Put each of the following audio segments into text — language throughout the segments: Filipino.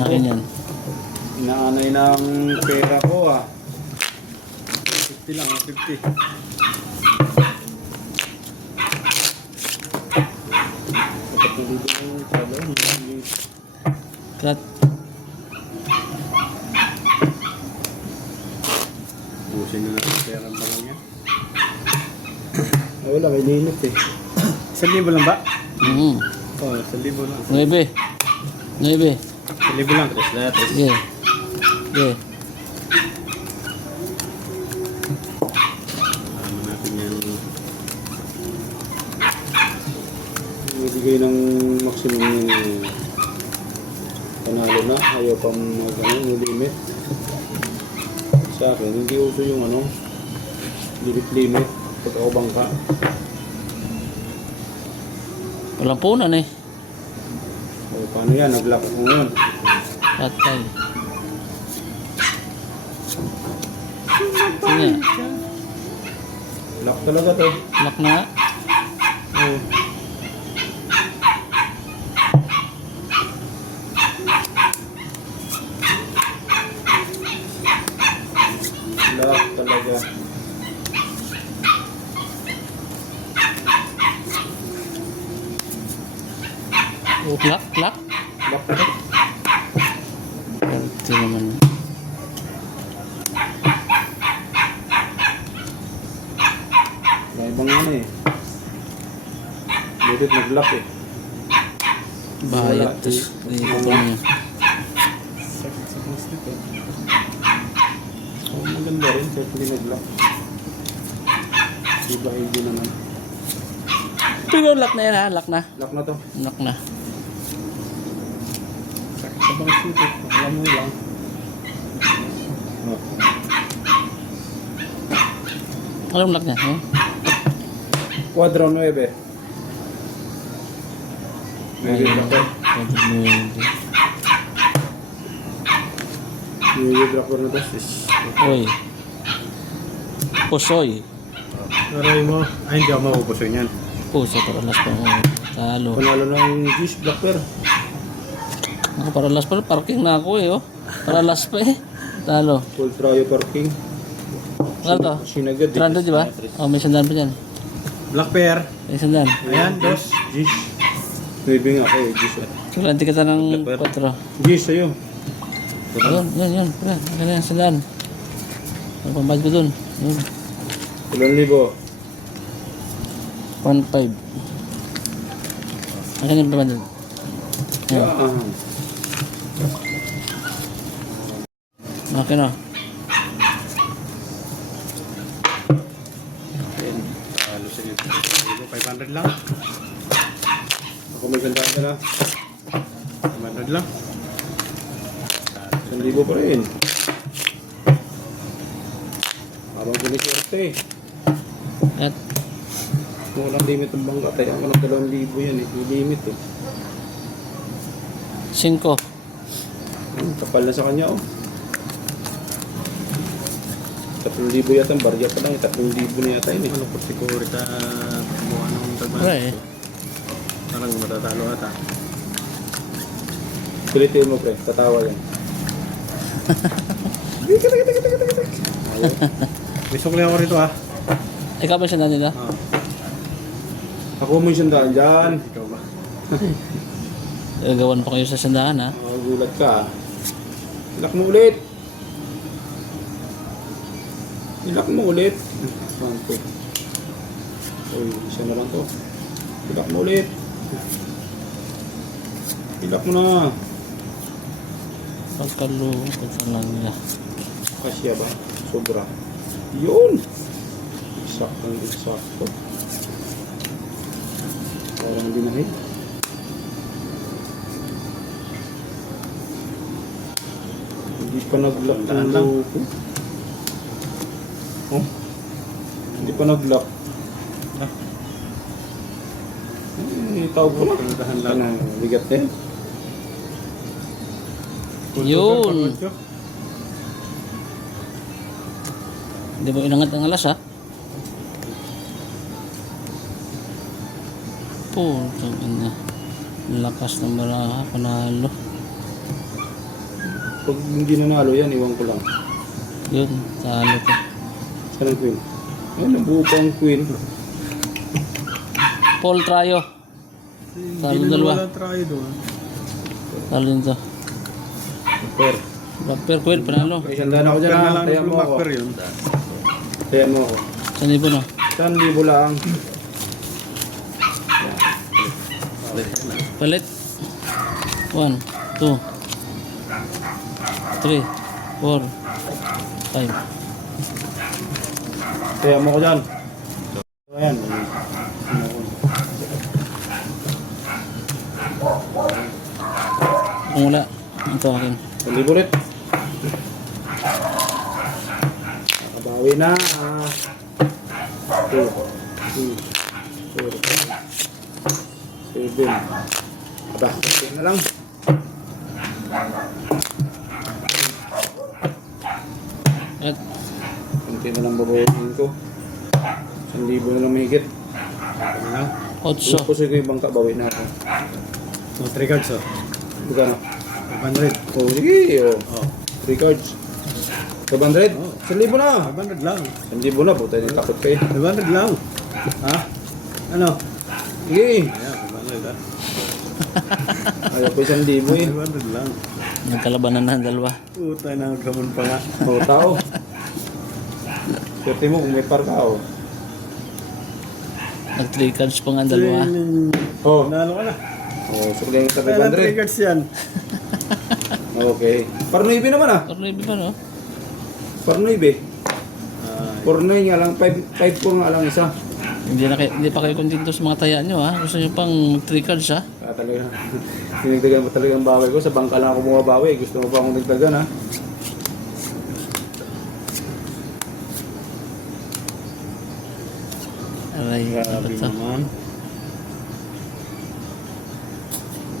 Akin yan. Inaanay ng pera ko 50 lang, 50. Cut. Busin na natin pera ang bangang yan. Wala, may limit 1,000 lang ba? Oo, 1,000 lang. 9. 9. 1,000 lang, tres na, tres. Yeah. Yeah. Ano natin yan. Ibigay ng maximum yung panalo na. Ayaw pang yung limit. Sa akin, hindi uso yung limit. Pag ako bangka. Walang punan eh. O, paano yan? Nag-lock ko ngayon. Patay. Sige. Lock talaga to. Lock na nga. Oo. Lock talaga. Lock. Lock. Lock talaga. Ito naman. May ibang Medit nag-lock Bayad. Tapos dito pa niya. Sakit sa plastic Oh, maganda rin. Kahit hindi nag-lock. Diba hindi naman. Pero lock na yan ha. Lock na. Lock na to. Lock na. Sakit sa plastic Alam mo lang. Anong lock niya? Quadro 9. Maybe lock to. Maybe lock na to. Oy. Pusoy. Aray mo. Ay, hindi ako mapupusoy niyan. Puso. Paralas pa. Talo. Panalo ng juice, Blackper. Ako paralas pa. Parking na ako eh. Paralas pa eh. Talo. Full trio parking. Ano to? Sinagad. 300 di ba? Oh, may sandaan pa dyan. Blackper. May sandaan. Ayan, dos. Juice. Maybe nga ako juice. Kulanti kita ng 4. Juice sa'yo. Ayun, yun. Ganyan, sandaan. Ang pambayad ko dun. Yun. 1,000. 1.5. Akin yung pambayad dun. Ayan. Okay na. Talo sa inyo. 500 lang. Ako may gandaan ka na. 500 lang. 1,000 pa rin. Habang bumiserte. At Kung walang limit ang bangka, tayo ako ng 2,000 yan May limit 5. Kapal na sa kanya 3,000 yata ang barya pa lang 3,000 na yata yun Ano po siguro sa buwan ng tagman? Wala eh. Parang matatalo ata. Kulitin mo pre, tatawa yan. May sukli ako rito Ikaw ba sandaan nila? Ako mo yung sandaan dyan. Ikaw ba? Gagawan pa kayo sa sandaan ha. Gulat ka Ilak mo ulit. Ilak mo ulit. Santo. Uy, isa na lang to. Ilak mo ulit. Ilak mo na. Pagkalukot sa lang nila. Kasya ba? Sobra. Yun! Eksakto. Parang dinahid. Hindi pa nag-lock ng loko. Oh? Hindi pa nag-lock. Tawag ko lang. Ano, bigat na yan. Yun. Hindi mo inangat ang alas ha? Putang ina. Lakas ng baraha, panalo. Pag hindi nanalo yan, iwan ko lang. Yun, talo to. Saan ang queen? Ayun, nabuo pa ang queen. Paul Trayo. Talo Hindi na dalawa. wala try doon. Talo din to. Per. Blackper, Kuel, panalo. May isang daan ako dyan Per na ha. lang Tayan ng mo Blue ako. Macper yun. Tayan mo ako. 1,000 no? 1,000 lang. Palit. 1, 2, 3, 4, 5. Tayan mo ko dyan. Ayan. Kung wala, ito akin. 1,000 ulit. Nakabawi na. 2, 3, 4, 5, 7. Aba, konti na lang. At Konti na lang babayarin ko. 1,000 na lang mahigit. Ano lang? 8. Pusoy ko yung bangka, bawi na ako. So, 3 cards oh. Magkano? 500. Oh, sige. Oh. Oh. 3 cards. 500? Oh. 1,000 na. 500 lang. 1,000 na. Puta, takot kayo. 500 lang. Ha? Ano? Sige. Ayan, 500 ha. Ayaw ko 1,000 eh. 500 lang. Nagkalabanan na ang dalawa. Puta na, gamon pa nga. Oo, tao. Swerte mo kung may par ka, oh. Nag 3 cards pa nga ang dalawa. Oh. Nalo ka na. Oh, sukli yung Kaya lang 3 500. cards yan. Okay. Par 9 naman ah. Cornebe pa no? Par 9. Ah, 4 nga lang. 5 po nga lang isa. Hindi pa kayo kontento sa mga taya nyo ha. Gusto nyo pang mag 3 cards ha. Ah, talaga. Sinigdagan pa talaga ang bawi ko. Sa bangka lang ako bumabawi. Gusto mo pa akong nagdagan ha. Aray, grabe ano to? naman.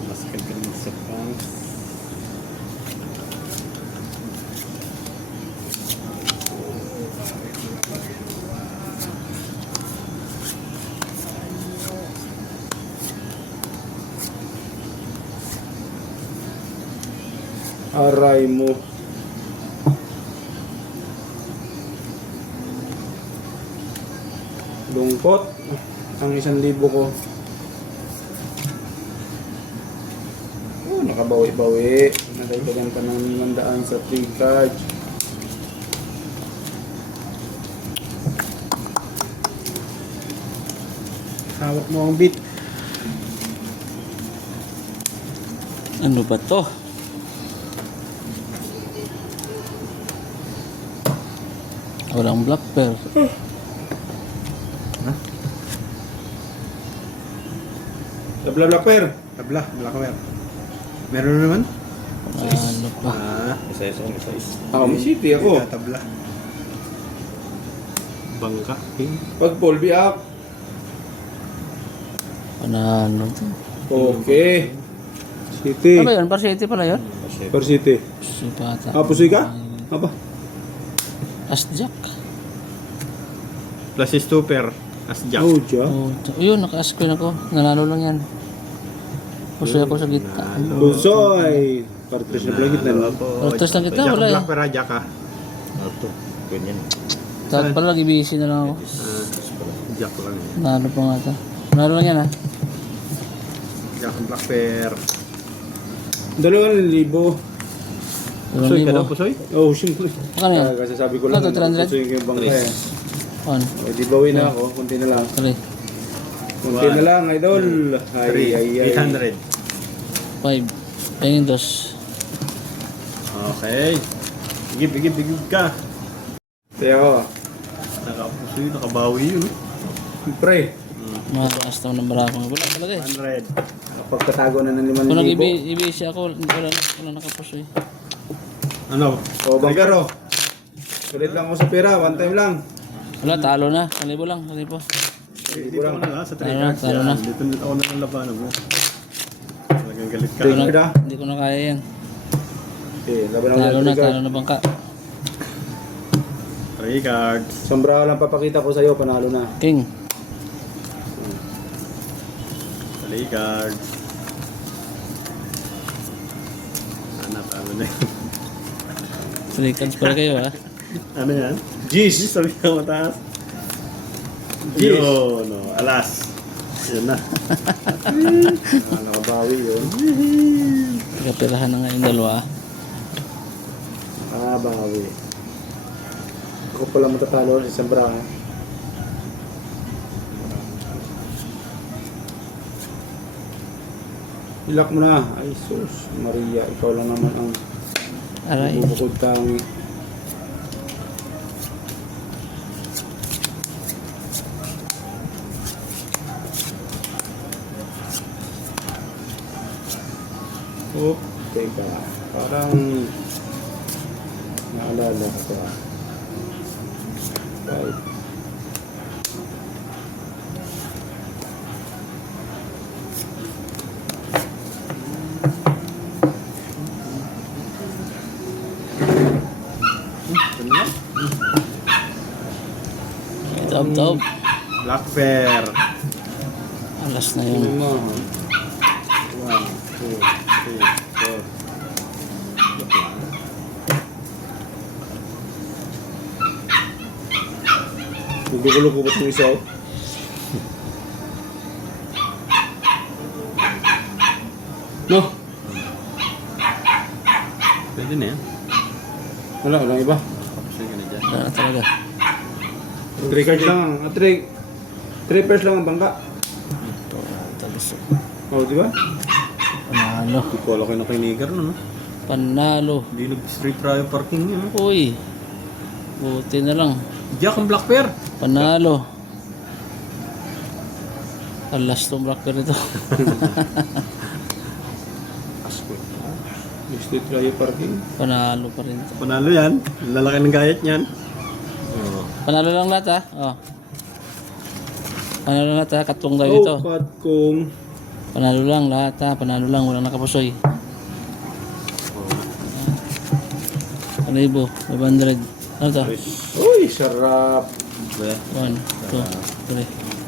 Basket ka naman sa pants. Aray mo. Lungkot. Ang 1,000 ko. Oh, nakabawi-bawi. Nadagdagan pa ng 500 sa free card. Hawak mo ang beat. Ano ba to? Walang black pearl. Tabla Black Pearl. Tabla, Blackmer. Meron na naman? Ano pa? Ah, Isa-isa. Ako, may city ako. tabla. Bangka. Pag Paul up. Panalo to. Okay. City. Ano ba yun? Par City pala yun? Per City. Si Pata. Ah, pusoy ka? Aba. As Jack. Plus is 2 pair. As Jack. Oh, Jack. Oh, yun, naka-ask ko ako. Nanalo lang yan. Pusoy ako sa gitna. Pusoy. Per 3 na pala gitna. No? Pero tres lang kita, wala eh. Black pair Jack ha. Ito, ganyan. Dapat pala nag-ibisi na lang ako. Jack lang eh. Nanalo pa nga ito. Nanalo lang yan ha. Jack and Black pair. 2,000. Pusoy ka daw, 2,000. pusoy? Oh, siyempre. Ano yan? Kasi sabi ko lang, Ano to, 300? pusoy ko yung bangka eh. 1, Eh, di bawi na ako. Kunti na lang. 3, Kunti na lang, idol. Ay, ay, ay. 800. 5. Pengin 2. Okay. Igib ka. Kaya ako. Nakapusoy, nakabawi yun. Pre, Mataas naman ng barakong. Wala talaga eh. 100. pagkatago na ng Kung 5,000. nag-ibisi ako, wala nakapusoy. Ano? O, bangkaro. Sulit lang ako sa pera, one time lang. Wala, talo na. 1,000 lang. 1,000. Dito ako na lang sa 3 Talo na, cards talo na. yan. Dito ako na lang labanan mo. Talagang galit ka. Three card ah. Hindi ko na kaya yan. Okay, laban ako Talo ng na, three card. talo na bangka. 3 cards. Sombrero lang papakita ko sa'yo, panalo na. King. 3 cards. Talo na yun. 3 cards pala kayo ha. Ano yan? Jeez! Sabi ka mataas. Yes. Yun, no. Alas. Yun na. Nakabawi yun. Kapirahan na nga yung dalawa. Bawi. Ako pala matatalo sa isang braha. Ilak mo na. Ay, sus. Maria, ikaw lang naman ang Aray. bubukod kang... Oh, teka. Parang... Naalala ko pa. Right. Top. Black bear. Alas na yun. Ano mo? 1, 2, 3, 4. Gugulo ko ba't yung isa? Oh? No? Pwede na yan. Wala, walang iba. Sige na dyan. Wala na talaga. 3 cards lang. 3 pairs lang ang bangka. Talusok. Oh, di ba? Panalo. Hindi ko alam kayo na kinigar no. Panalo. Hindi nag-street prior parking yun. No? Uy. Buti na lang. Jack ang black bear. Panalo. Alas tong blocker nito. Street Raya Parking. Panalo pa rin to. Panalo yan. Lalaki ng gayat niyan. Panalo lang lahat ha. Oh. Panalo lang lahat ha. Katlong tayo dito. Oh, cut kong. Panalo lang lahat ha. Panalo lang. Walang nakapusoy. 1,000. 500. Ano to? Uy, sarap. 1, 2, 3.